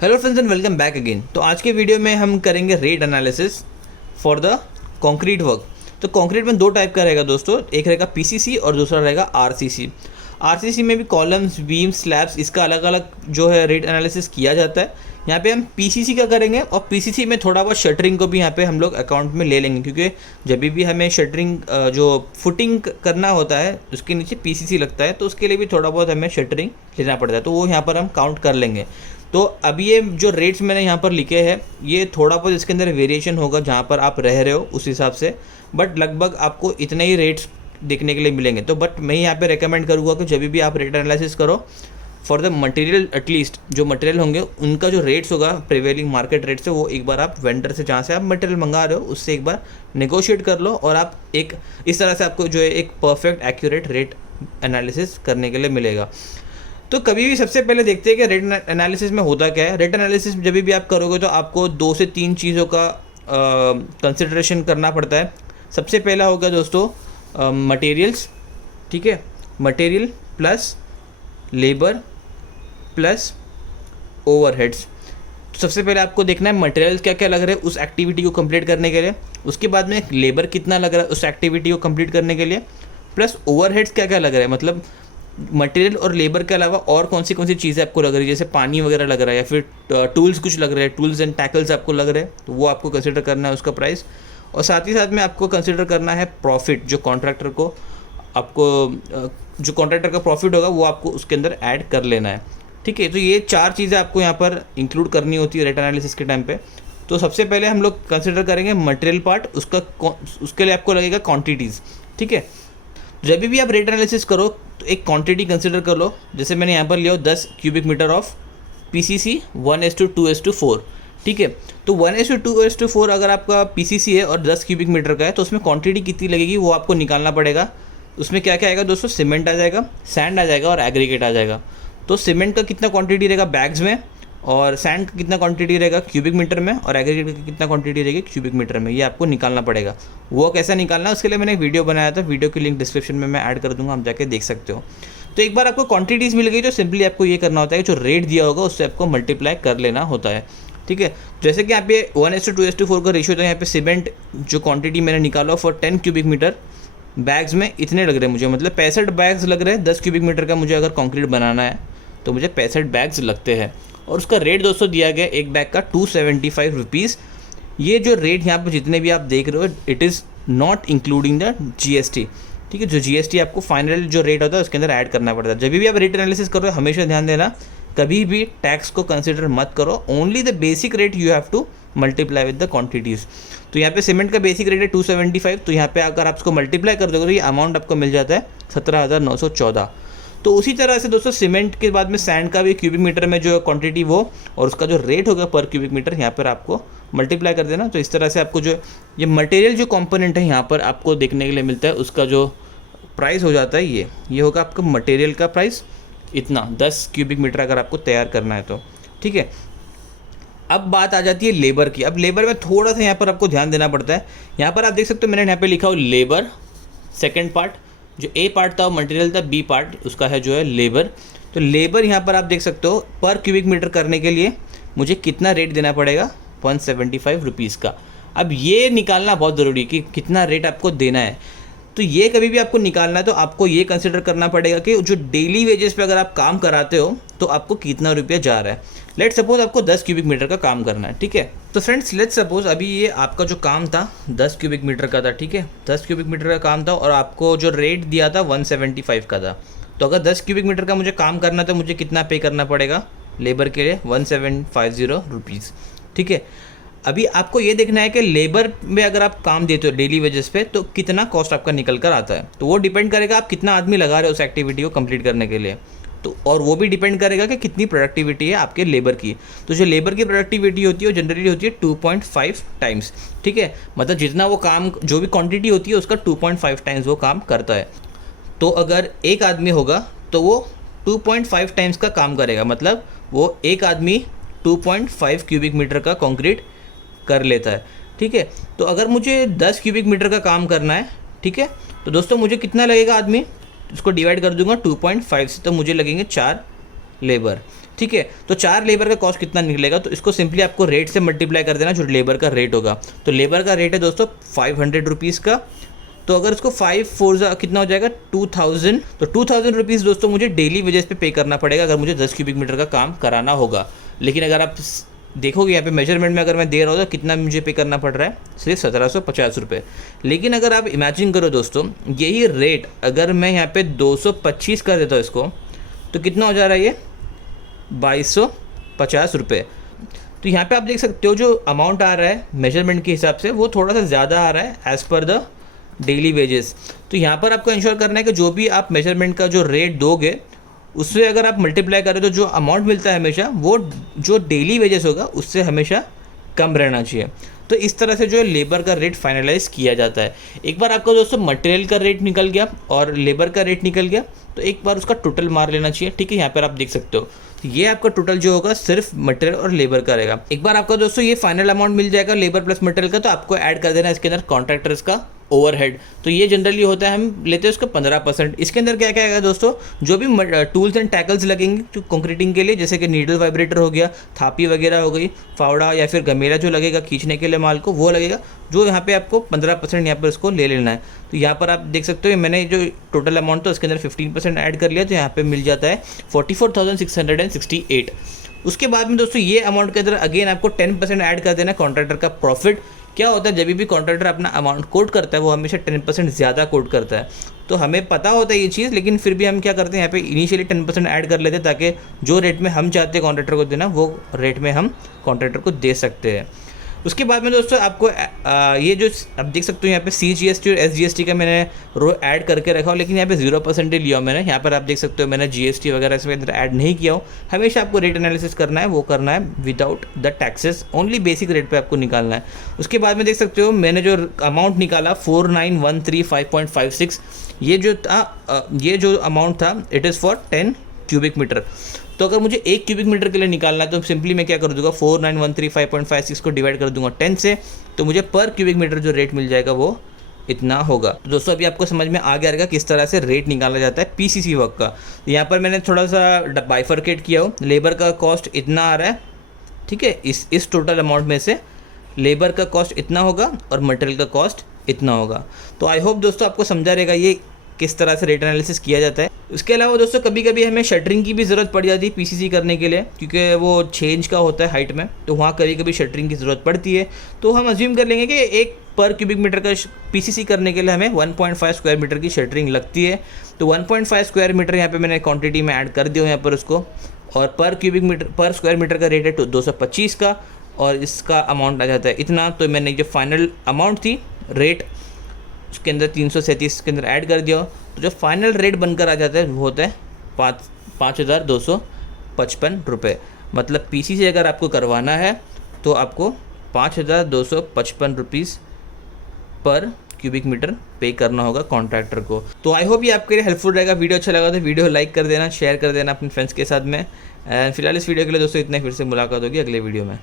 Hello friends and welcome back again. तो आज के वीडियो में हम करेंगे rate analysis for the concrete work. तो कंक्रीट में दो टाइप का रहेगा दोस्तों, एक रहेगा पीसीसी और दूसरा रहेगा आरसीसी। आरसीसी में भी कॉलम्स, बीम, स्लैब्स, इसका अलग अलग जो है रेट एनालिसिस किया जाता है। यहाँ पे हम पीसीसी का करेंगे और पीसीसी में थोड़ा बहुत शटरिंग को भी यहाँ पे हम लोग अकाउंट में ले लेंगे, क्योंकि जब भी हमें शटरिंग जो फुटिंग करना होता है उसके नीचे पीसीसी लगता है, तो उसके लिए भी थोड़ा बहुत हमें शटरिंग लेना पड़ता है, तो वो यहाँ पर हम काउंट कर लेंगे। तो अब ये जो रेट्स मैंने यहाँ पर लिखे हैं, ये थोड़ा बहुत इसके अंदर वेरिएशन होगा जहाँ पर आप रह रहे हो उस हिसाब से, बट लगभग आपको इतने ही रेट्स देखने के लिए मिलेंगे। तो बट मैं यहाँ पे रेकमेंड करूँगा कि जब भी आप रेट एनालिसिस करो फॉर द मटेरियल, एटलीस्ट जो मटेरियल होंगे उनका जो रेट्स होगा प्रिवेलिंग मार्केट रेट से, वो एक बार आप वेंडर से जहाँ से आप मटेरियल मंगा रहे हो उससे एक बार नेगोशिएट कर लो, और आप एक इस तरह से आपको जो है एक परफेक्ट एक्यूरेट रेट एनालिसिस करने के लिए मिलेगा। तो कभी भी सबसे पहले देखते हैं कि रेट एनालिसिस में होता क्या है। रेट एनालिसिस जब भी आप करोगे तो आपको 2 से 3 चीज़ों का कंसिडरेशन करना पड़ता है। सबसे पहला होगा दोस्तों मटेरियल्स, ठीक है, material plus labour plus overheads. तो सबसे पहले आपको देखना है मटेरियल्स क्या क्या लग रहा है उस एक्टिविटी को कंप्लीट करने के लिए, उसके बाद में लेबर कितना लग रहा है उस एक्टिविटी को कंप्लीट करने के लिए, प्लस ओवरहेड्स क्या क्या लग रहा है, मतलब मटेरियल और लेबर के अलावा और कौन सी चीज़ें आपको लग रही है, जैसे पानी वगैरह लग रहा है या फिर टूल्स कुछ लग रहे हैं, टूल्स एंड टैकल्स आपको लग रहे हैं, तो वो आपको कंसिडर करना है उसका प्राइस। और साथ ही साथ में आपको कंसिडर करना है प्रॉफिट, जो कॉन्ट्रैक्टर को आपको जो कॉन्ट्रैक्टर का प्रॉफिट होगा वो आपको उसके अंदर ऐड कर लेना है, ठीक है। तो ये 4 चीज़ें आपको यहाँ पर इंक्लूड करनी होती है रेट एनालिसिस के टाइम पे। तो सबसे पहले हम लोग कंसिडर करेंगे मटेरियल पार्ट, उसके लिए आपको लगेगा क्वांटिटीज़, ठीक है। जब भी आप रेट एनालिसिस करो तो एक क्वांटिटी कंसिडर कर लो, जैसे मैंने यहाँ पर लिया 10 क्यूबिक मीटर ऑफ पीसीसी 1:2:4, ठीक है। तो 1:2:4 अगर आपका पीसीसी है और 10 क्यूबिक मीटर का है तो उसमें क्वांटिटी कितनी लगेगी वो आपको निकालना पड़ेगा। उसमें क्या क्या आएगा दोस्तों, सीमेंट आ जाएगा, सैंड आ जाएगा और एग्रीगेट आ जाएगा। तो सीमेंट का कितना क्वांटिटी रहेगा बैग्स में, और सैंड का कितना क्वांटिटी रहेगा क्यूबिक मीटर में, और एग्रीगेट का कितना क्वांटिटी रहेगी क्यूबिक मीटर में, ये आपको निकालना पड़ेगा। वो कैसा निकालना है उसके लिए मैंने एक वीडियो बनाया था, वीडियो की लिंक डिस्क्रिप्शन में मैं ऐड कर दूंगा, आप जाके देख सकते हो। तो एक बार आपको क्वांटिटीज़ मिल गई तो सिंपली आपको ये करना होता है कि जो रेट दिया होगा उससे आपको मल्टीप्लाई कर लेना होता है, ठीक है। जैसे कि यहाँ पे 1:2:4 का रेशियो था, यहाँ पे सीमेंट जो क्वांटिटी मैंने निकाला फॉर 10 क्यूबिक मीटर, बैग्स में इतने लग रहे हैं मुझे, मतलब 65 बैग्स लग रहे हैं। 10 क्यूबिक मीटर का मुझे अगर कंक्रीट बनाना है तो मुझे 65 बैग्स लगते हैं, और उसका रेट दोस्तों दिया गया एक बैग का 275 रुपीज़। ये जो रेट यहाँ पर जितने भी आप देख रहे हो, it is not including the GST, ठीक है। जो जीएसटी आपको फाइनल जो रेट होता है उसके अंदर ऐड करना पड़ता है। जब भी आप रेट एनालिसिस करो हमेशा ध्यान देना, कभी भी टैक्स को कंसिडर मत करो, only the basic rate you have to multiply with the quantities. तो यहाँ पे सीमेंट का बेसिक रेट है 275, तो यहाँ पे अगर आप इसको मल्टीप्लाई कर दोगे तो ये अमाउंट आपको मिल जाता है 17,914। तो उसी तरह से दोस्तों सीमेंट के बाद में सैंड का भी क्यूबिक मीटर में जो क्वांटिटी वो और उसका जो रेट होगा पर क्यूबिक मीटर यहाँ पर आपको मल्टीप्लाई कर देना। तो इस तरह से आपको जो ये मटेरियल जो कंपोनेंट है यहाँ पर आपको देखने के लिए मिलता है, उसका जो प्राइस हो जाता है ये होगा आपका मटेरियल का प्राइस इतना 10 क्यूबिक मीटर अगर आपको तैयार करना है तो, ठीक है। अब बात आ जाती है लेबर की। अब लेबर में थोड़ा सा यहाँ पर आपको ध्यान देना पड़ता है। यहाँ पर आप देख सकते हो मैंने यहाँ पे लिखा हो लेबर, सेकंड पार्ट जो ए पार्ट था मटेरियल था, बी पार्ट उसका है जो है लेबर। तो लेबर यहाँ पर आप देख सकते हो पर क्यूबिक मीटर करने के लिए मुझे कितना रेट देना पड़ेगा, 175 रुपीज़ का। अब ये निकालना बहुत ज़रूरी है कि कितना रेट आपको देना है। तो ये कभी भी आपको निकालना है तो आपको ये कंसिडर करना पड़ेगा कि जो डेली वेजेस पे अगर आप काम कराते हो तो आपको कितना रुपया जा रहा है। लेट्स सपोज आपको 10 क्यूबिक मीटर का काम करना है, ठीक है। तो फ्रेंड्स लेट्स सपोज अभी ये आपका जो काम था 10 क्यूबिक मीटर का था, ठीक है, 10 क्यूबिक मीटर का काम था और आपको जो रेट दिया था 175 का था। तो अगर 10 क्यूबिक मीटर का मुझे काम करना तो मुझे कितना पे करना पड़ेगा लेबर के लिए, 1750 रुपीज़, ठीक है। अभी आपको ये देखना है कि लेबर में अगर आप काम देते हो डेली वेजेस पे तो कितना कॉस्ट आपका निकल कर आता है। तो वो डिपेंड करेगा आप कितना आदमी लगा रहे हो उस एक्टिविटी को कंप्लीट करने के लिए, तो और वो भी डिपेंड करेगा कि कितनी प्रोडक्टिविटी है आपके लेबर की। तो जो लेबर की प्रोडक्टिविटी होती है वो जनरली होती है 2.5 टाइम्स, ठीक है। मतलब जितना वो काम जो भी क्वांटिटी होती है उसका 2.5 टाइम्स वो काम करता है। तो अगर एक आदमी होगा तो वो 2.5 टाइम्स का काम करेगा, मतलब वो एक आदमी 2.5 क्यूबिक मीटर का कंक्रीट कर लेता है, ठीक है। तो अगर मुझे 10 क्यूबिक मीटर का काम करना है, ठीक है, तो दोस्तों मुझे कितना लगेगा आदमी, इसको डिवाइड कर दूंगा 2.5 से, तो मुझे लगेंगे 4 लेबर, ठीक है। तो 4 लेबर का कॉस्ट कितना निकलेगा, तो इसको सिंपली आपको रेट से मल्टीप्लाई कर देना जो लेबर का रेट होगा। तो लेबर का रेट है दोस्तों 500 रुपीज़ का। तो अगर इसको 5 4 कितना हो जाएगा 2000। तो 2000 रुपीज़ दोस्तों मुझे डेली वेजेस पे करना पड़ेगा अगर मुझे 10 क्यूबिक मीटर का काम कराना होगा। लेकिन अगर आप देखोगे यहाँ पे मेजरमेंट में अगर मैं दे रहा हूँ तो कितना मुझे पे करना पड़ रहा है, सिर्फ 1750 रुपये। लेकिन अगर आप इमेजिन करो दोस्तों, यही रेट अगर मैं यहाँ पे 225 कर देता हूँ इसको, तो कितना हो जा रहा है ये 2250 रुपये। तो यहाँ पे आप देख सकते हो जो अमाउंट आ रहा है मेजरमेंट के हिसाब से वो थोड़ा सा ज़्यादा आ रहा है as per the daily wages. तो यहाँ पर आपको इंश्योर करना है कि जो भी आप मेजरमेंट का जो रेट दोगे उससे अगर आप मल्टीप्लाई करें तो जो अमाउंट मिलता है हमेशा वो जो डेली वेजेस होगा उससे हमेशा कम रहना चाहिए। तो इस तरह से जो लेबर का रेट फाइनलाइज किया जाता है। एक बार आपका दोस्तों मटेरियल का रेट निकल गया और लेबर का रेट निकल गया तो एक बार उसका टोटल मार लेना चाहिए, ठीक है। यहाँ पर आप देख सकते हो तो ये आपका टोटल जो होगा सिर्फ मटेरियल और लेबर का रहेगा। एक बार आपका दोस्तों ये फाइनल अमाउंट मिल जाएगा लेबर प्लस मटेरियल का, तो आपको ऐड कर देना है इसके अंदर कॉन्ट्रैक्टर्स का ओवरहेड। तो ये जनरली होता है, हम लेते हैं उसका 15%। इसके अंदर क्या क्या आएगा दोस्तों, जो भी टूल्स एंड टैकल्स लगेंगे जो कंक्रीटिंग के लिए, जैसे कि नीडल वाइब्रेटर हो गया, थापी वगैरह हो गई, फावड़ा या फिर गमेला जो लगेगा खींचने के लिए माल को वो लगेगा, जो यहाँ पे आपको 15% यहाँ पर इसको ले लेना है। तो यहाँ पर आप देख सकते हो मैंने जो टोटल अमाउंट था उसके अंदर 15% ऐड कर लिया, तो यहाँ पे मिल जाता है 44,668। उसके बाद में दोस्तों ये अमाउंट के अंदर अगेन आपको 10% ऐड कर देना कॉन्ट्रैक्टर का प्रॉफिट। क्या होता है जब भी कॉन्ट्रैक्टर अपना अमाउंट कोट करता है वो हमेशा 10% ज़्यादा कोट करता है। तो हमें पता होता है ये चीज़, लेकिन फिर भी हम क्या करते हैं यहाँ पे इनिशियली 10% ऐड कर लेते हैं ताकि जो रेट में हम चाहते हैं कॉन्ट्रैक्टर को देना वो रेट में हम कॉन्ट्रैक्टर को दे सकते हैं। उसके बाद में दोस्तों आपको ये जो आप देख सकते हो यहाँ पे CGST और SGST का मैंने रो ऐड करके रखा हो, लेकिन यहाँ पे 0% ही लिया हो मैंने। यहाँ पर आप देख सकते हो मैंने GST वगैरह इसमें अंदर ऐड नहीं किया हो। हमेशा आपको रेट एनालिसिस करना है, वो करना है without the taxes, only basic rate पे आपको निकालना है। उसके बाद में देख सकते हो मैंने जो अमाउंट निकाला 49,135.56, ये जो अमाउंट था it is for 10 cubic metre. तो अगर मुझे 1 क्यूबिक मीटर के लिए निकालना है तो सिंपली मैं क्या कर दूंगा 49,135.56 को डिवाइड कर दूंगा 10 से, तो मुझे पर क्यूबिक मीटर जो रेट मिल जाएगा वो इतना होगा। तो दोस्तों अभी आपको समझ में आ गया रहेगा किस तरह से रेट निकाला जाता है PCC वर्क का। तो यहाँ पर मैंने थोड़ा सा बाइफरकेट किया हो, लेबर का कॉस्ट इतना आ रहा है, ठीक है। इस टोटल अमाउंट में से लेबर का कॉस्ट इतना होगा और मटेरियल का कॉस्ट इतना होगा। तो आई होप दोस्तों आपको समझा रहेगा ये किस तरह से रेट एनालिसिस किया जाता है। उसके अलावा दोस्तों कभी कभी हमें शटरिंग की भी ज़रूरत पड़ जाती है PCC करने के लिए, क्योंकि वो चेंज का होता है हाइट में, तो वहाँ कभी कभी शटरिंग की ज़रूरत पड़ती है। तो हम अज्यूम कर लेंगे कि एक पर क्यूबिक मीटर का PCC करने के लिए हमें 1.5 स्क्वायर मीटर की शटरिंग लगती है। तो 1.5 स्क्वायर मीटर यहाँ पर मैंने क्वान्टिटी में ऐड कर दिया यहाँ पर उसको, और पर स्क्वायर मीटर का रेट है 225 का, और इसका अमाउंट आ जाता है इतना। तो मैंने जो फाइनल अमाउंट थी रेट उसके अंदर 337 के अंदर ऐड कर दिया, तो जो फाइनल रेट बनकर आ जाता है वो होता है 5,255 रुपये। मतलब PCC अगर आपको करवाना है तो आपको 5,255 रुपीज़ पर क्यूबिक मीटर पे करना होगा कॉन्ट्रैक्टर को। तो आई होप ये आपके लिए हेल्पफुल रहेगा। वीडियो अच्छा लगा तो वीडियो लाइक कर देना, शेयर कर देना अपने फ्रेंड्स के साथ में। फिलहाल इस वीडियो के लिए दोस्तों इतना ही, फिर से मुलाकात होगी अगले वीडियो में।